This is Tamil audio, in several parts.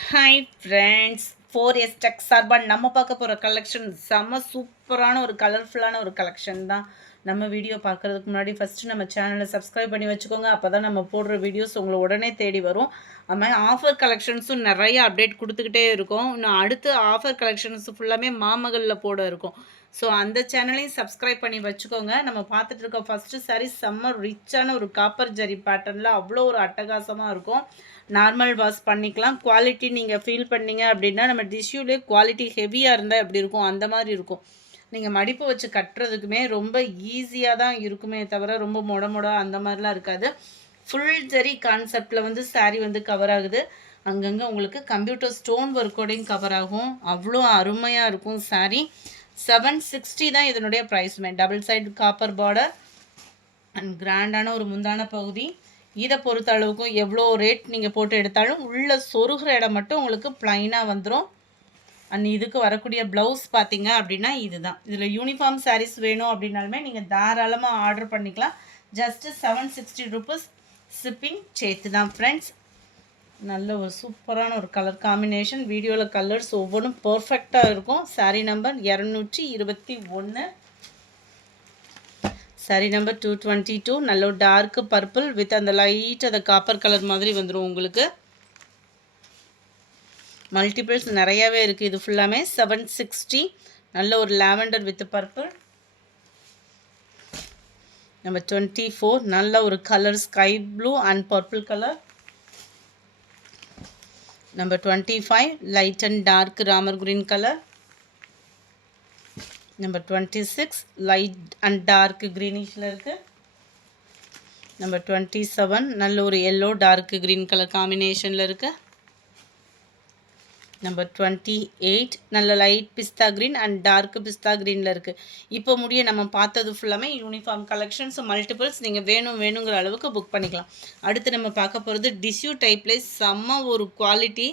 ஹாய் ஃப்ரெண்ட்ஸ், 4S டெக் சார்பாக நம்ம பார்க்க போகிற கலெக்ஷன் செம்ம சூப்பரான ஒரு கலர்ஃபுல்லான ஒரு கலெக்ஷன் தான். நம்ம வீடியோ பார்க்குறதுக்கு முன்னாடி ஃபஸ்ட்டு நம்ம சேனலை சப்ஸ்கிரைப் பண்ணி வச்சுக்கோங்க. அப்போ தான் நம்ம போடுற வீடியோஸ் உங்களை உடனே தேடி வரும். அது மாதிரி ஆஃபர் கலெக்ஷன்ஸும் நிறைய அப்டேட் கொடுத்துக்கிட்டே இருக்கும். இன்னும் அடுத்து ஆஃபர் கலெக்ஷன்ஸ் ஃபுல்லாமே மாமகளில் போட இருக்கும். ஸோ அந்த சேனலையும் சப்ஸ்கிரைப் பண்ணி வச்சுக்கோங்க. நம்ம பார்த்துட்டு இருக்க ஃபஸ்ட்டு சாரீ செம்ம ரிச்சான ஒரு காப்பர் ஜரி பேட்டர்னில் அவ்வளோ ஒரு அட்டகாசமாக இருக்கும். நார்மல் வாஷ் பண்ணிக்கலாம். குவாலிட்டி நீங்கள் ஃபீல் பண்ணீங்க அப்படின்னா நம்ம டிஷ்யூலே குவாலிட்டி ஹெவியாக இருந்தால் எப்படி இருக்கும் அந்த மாதிரி இருக்கும். நீங்கள் மடிப்பு வச்சு கட்டுறதுக்குமே ரொம்ப ஈஸியாக தான் இருக்குமே தவிர ரொம்ப மொட அந்த மாதிரிலாம் இருக்காது. ஃபுல் ஜரி கான்செப்டில் வந்து சாரீ வந்து கவர் ஆகுது. அங்கங்கே உங்களுக்கு கம்ப்யூட்டர் ஸ்டோன் ஒர்க்கோடையும் கவர் ஆகும். அவ்வளோ அருமையாக இருக்கும் சாரீ. 760 தான் இதனுடைய ப்ரைஸுமே. Double side copper border and கிராண்டான ஒரு முந்தான பகுதி. இதை பொறுத்த அளவுக்கும் எவ்வளோ ரேட் நீங்கள் போட்டு எடுத்தாலும் உள்ளே சொருகிற இடம் மட்டும் உங்களுக்கு ப்ளைனாக வந்துடும். அண்ட் இதுக்கு வரக்கூடிய ப்ளவுஸ் பார்த்தீங்க அப்படின்னா இதுதான். இதில் யூனிஃபார்ம் சாரீஸ் வேணும் அப்படின்னாலுமே நீங்கள் தாராளமாக ஆர்டர் பண்ணிக்கலாம். ஜஸ்ட்டு 760 ருபீஸ் ஷிப்பிங் சேர்த்து தான் ஃப்ரெண்ட்ஸ். நல்ல ஒரு சூப்பரான ஒரு கலர் காம்பினேஷன். வீடியோவில் கலர்ஸ் ஒவ்வொன்றும் பர்ஃபெக்டாக இருக்கும். Sari number 221, sari number 222. நல்ல ஒரு டார்க் பர்பிள் வித் அந்த லைட் அந்த காப்பர் கலர் மாதிரி வந்துடும் உங்களுக்கு. மல்டிபிள்ஸ் நிறையாவே இருக்குது. இது ஃபுல்லாமே 760. நல்ல ஒரு லாவெண்டர் வித் பர்பிள். நம்பர் 24 நல்ல ஒரு colour sky blue and purple colour. Number 25 light and dark Ramar green colour. Number 26 light and dark க்ரீனிஷில் இருக்குது. நம்பர் 27 நல்ல ஒரு எல்லோ டார்க் க்ரீன் கலர் காம்பினேஷனில் இருக்குது. நம்பர் 28 நல்ல light pista green and dark pista க்ரீனில் இருக்குது. இப்போ முடிய நம்ம பார்த்தது ஃபுல்லாமே யூனிஃபார்ம் கலெக்ஷன்ஸ் மல்டிபிள்ஸ். நீங்கள் வேணுங்கிற அளவுக்கு புக் பண்ணிக்கலாம். அடுத்து நம்ம பார்க்க போகிறது டிஷ்யூ டைப்லேயே செம்ம ஒரு குவாலிட்டி.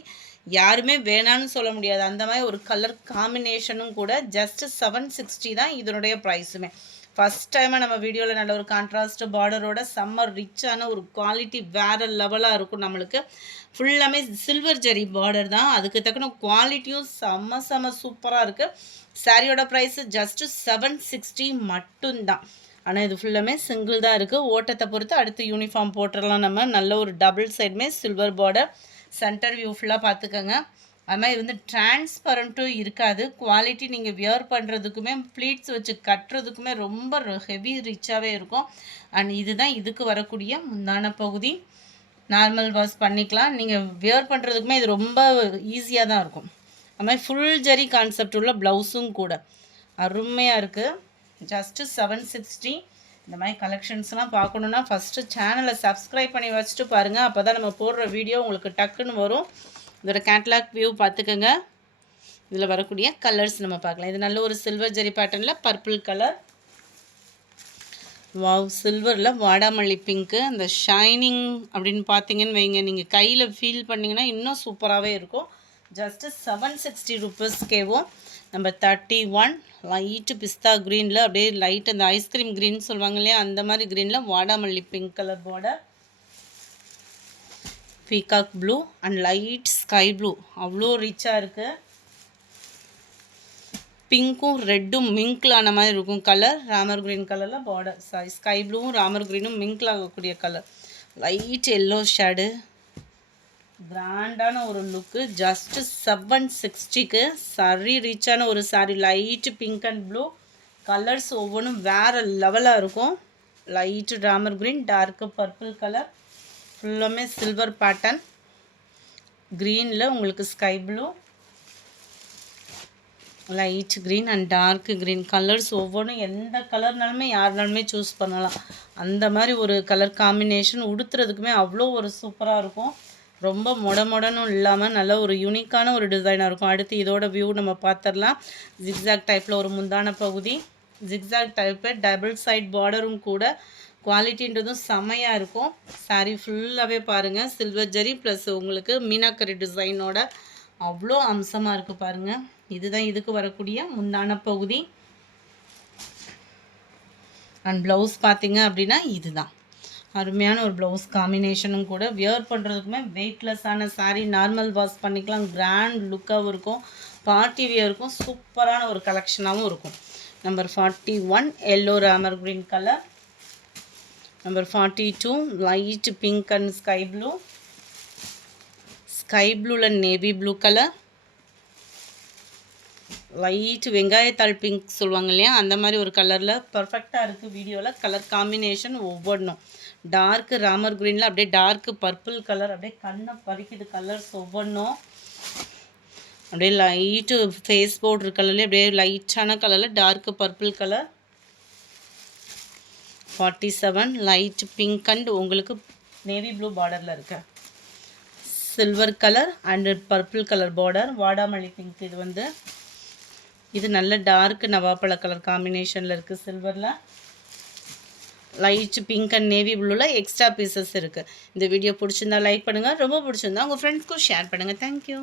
யாருமே வேணான்னு சொல்ல முடியாது அந்த மாதிரி ஒரு கலர் காம்பினேஷனும் கூட. ஜஸ்ட்டு 760 தான் இதனுடைய ப்ரைஸுமே. ஃபஸ்ட் டைமாக நம்ம வீடியோவில் நல்ல ஒரு கான்ட்ராஸ்ட் பார்டரோட செம்ம ரிச்சான ஒரு குவாலிட்டி வேறு லெவலாக இருக்கும். நம்மளுக்கு ஃபுல்லாமே சில்வர் ஜெரி பார்டர் தான். அதுக்கு தக்கன குவாலிட்டியும் செம்ம சூப்பராக இருக்குது. சாரியோட ப்ரைஸு ஜஸ்ட்டு 760 மட்டும்தான். ஆனால் இது ஃபுல்லாமே சிங்கிள் தான் இருக்குது. ஓட்டத்தை பொறுத்து அடுத்து யூனிஃபார்ம் போட்டுடலாம் நம்ம. நல்ல ஒரு டபுள் சைடுமே சில்வர் பார்டர். சென்டர் வியூ ஃபுல்லாக பார்த்துக்கோங்க. அது மாதிரி வந்து டிரான்ஸ்பரண்ட்டும் இருக்காது. குவாலிட்டி நீங்கள் வியர் பண்ணுறதுக்குமே ப்ளீட்ஸ் வச்சு கட்டுறதுக்குமே ரொம்ப ஹெவி ரிச்சாகவே இருக்கும். அண்ட் இதுதான் இதுக்கு வரக்கூடிய முந்தான பகுதி. நார்மல் வாஷ் பண்ணிக்கலாம். நீங்கள் வியர் பண்ணுறதுக்குமே இது ரொம்ப ஈஸியாக தான் இருக்கும். அது மாதிரி ஃபுல் ஜரி கான்செப்ட் உள்ள ப்ளவுஸும் கூட அருமையாக இருக்குது. ஜஸ்ட்டு 760. இந்த மாதிரி கலெக்ஷன்ஸ்லாம் பார்க்கணுன்னா ஃபஸ்ட்டு சேனலை சப்ஸ்கிரைப் பண்ணி வச்சுட்டு பாருங்கள். அப்போ தான் நம்ம போடுற வீடியோ உங்களுக்கு டக்குன்னு வரும். இதோட கேட்லாக் வியூ பார்த்துக்கோங்க. இதில் வரக்கூடிய கலர்ஸ் நம்ம பார்க்கலாம். இது நல்ல ஒரு சில்வர் ஜெரி பேட்டர்னில் பர்பிள் கலர். வாவ், சில்வரில் வாடாமல்லி பிங்க்கு. அந்த ஷைனிங் அப்படின்னு பார்த்தீங்கன்னு வைங்க, நீங்கள் கையில் ஃபீல் பண்ணிங்கன்னா இன்னும் சூப்பராகவே இருக்கும். ஜஸ்ட்டு 760 ருபீஸ்க்கேவும். நம்பர் 31 லைட்டு பிஸ்தா க்ரீனில் அப்படியே லைட் அந்த ஐஸ்கிரீம் க்ரீன் சொல்லுவாங்க இல்லையா, அந்த மாதிரி க்ரீனில் வாடாமல்லி pink colour border. Peacock blue and light sky blue அவ்வளோ ரிச்சாக இருக்குது. பிங்க்கும் ரெட்டும் மிங்கில் ஆன மாதிரி இருக்கும் கலர். ராமர் க்ரீன் கலரில் பார்டர். ஸ்கை ப்ளூவும் ராமர் க்ரீனும் மிங்கில் ஆகக்கூடிய கலர். Light yellow shade. கிராண்டான ஒரு லுக்கு. ஜஸ்ட்டு 760க்கு சரி ரிச்சான ஒரு sari. Light pink and blue colours ஒவ்வொன்றும் வேறு லெவலாக இருக்கும். Light Ramar green, dark purple colour. ஃபுல்லாமே சில்வர் பேட்டர்ன். க்ரீனில் உங்களுக்கு sky blue, light green and dark green colours ஒவ்வொன்றும் எந்த கலர்னாலுமே யாருனாலுமே சூஸ் பண்ணலாம். அந்த மாதிரி ஒரு கலர் காம்பினேஷன். உடுத்துறதுக்குமே அவ்வளோ ஒரு சூப்பராக இருக்கும். ரொம்ப மொடனும் இல்லாமல் நல்ல ஒரு யூனிக்கான ஒரு டிசைனாக இருக்கும். அடுத்து இதோட வியூ நம்ம பார்த்துடலாம். ஜிக்ஸாக் டைப்பில் ஒரு முந்தான பகுதி. ஜிக்ஸாக் டைப்பு டபுள் சைட் பார்டரும் கூட. குவாலிட்டின்றதும் செமையாக இருக்கும். சாரீ ஃபுல்லாகவே பாருங்கள் சில்வர் ஜரி ப்ளஸ் உங்களுக்கு மீனாக்கரி டிசைனோட அவ்வளோ அம்சமாக இருக்குது பாருங்கள். இதுதான் இதுக்கு வரக்கூடிய முந்தான பகுதி. அண்ட் ப்ளவுஸ் பார்த்தீங்க அப்படின்னா இதுதான். அருமையான ஒரு ப்ளவுஸ் காம்பினேஷனும் கூட. வியர் பண்ணுறதுக்குமே வெயிட்லெஸ்ஸான சாரீ, நார்மல் வாஷ் பண்ணிக்கலாம். கிராண்ட் லுக்காகவும் இருக்கும். பார்ட்டி வியருக்கும் சூப்பரான ஒரு கலெக்ஷனாகவும் இருக்கும். Number 41 yellow Ramar green colour. Number 42 light pink and sky blue. Sky ப்ளூவில் நேவி ப்ளூ கலர். லைட் வெங்காயத்தாள் பிங்க் சொல்லுவாங்க இல்லையா, அந்த மாதிரி ஒரு கலரில் பர்ஃபெக்டாக இருக்குது. வீடியோவில் கலர் காம்பினேஷன் ஒவ்வொன்றும் டார்க்கு ராமர் க்ரீனில் அப்படியே டார்க்கு பர்பிள் கலர், அப்படியே கண்ணை பறிக்குது கலர்ஸ் ஒவ்வொன்றும். அப்படியே லைட்டு ஃபேஸ் பவுட்ரு கலர்லேயே அப்படியே லைட்டான கலரில் dark purple colour. 47 light pink and உங்களுக்கு நேவி ப்ளூ பார்டரில் இருக்க silver colour and purple colour border. வாடாமல்லி பிங்க் இது வந்து. இது நல்ல டார்க் நவாப்பழ கலர் காம்பினேஷனில் இருக்குது. சில்வரில் லைட் பிங்க் அண்ட் நேவி ப்ளூவில் எக்ஸ்ட்ரா பீசஸ் இருக்குது. இந்த வீடியோ பிடிச்சிருந்தா லைக் பண்ணுங்கள். ரொம்ப பிடிச்சிருந்தா உங்கள் ஃப்ரெண்ட்ஸ்க்கும் ஷேர் பண்ணுங்கள். தேங்க்யூ.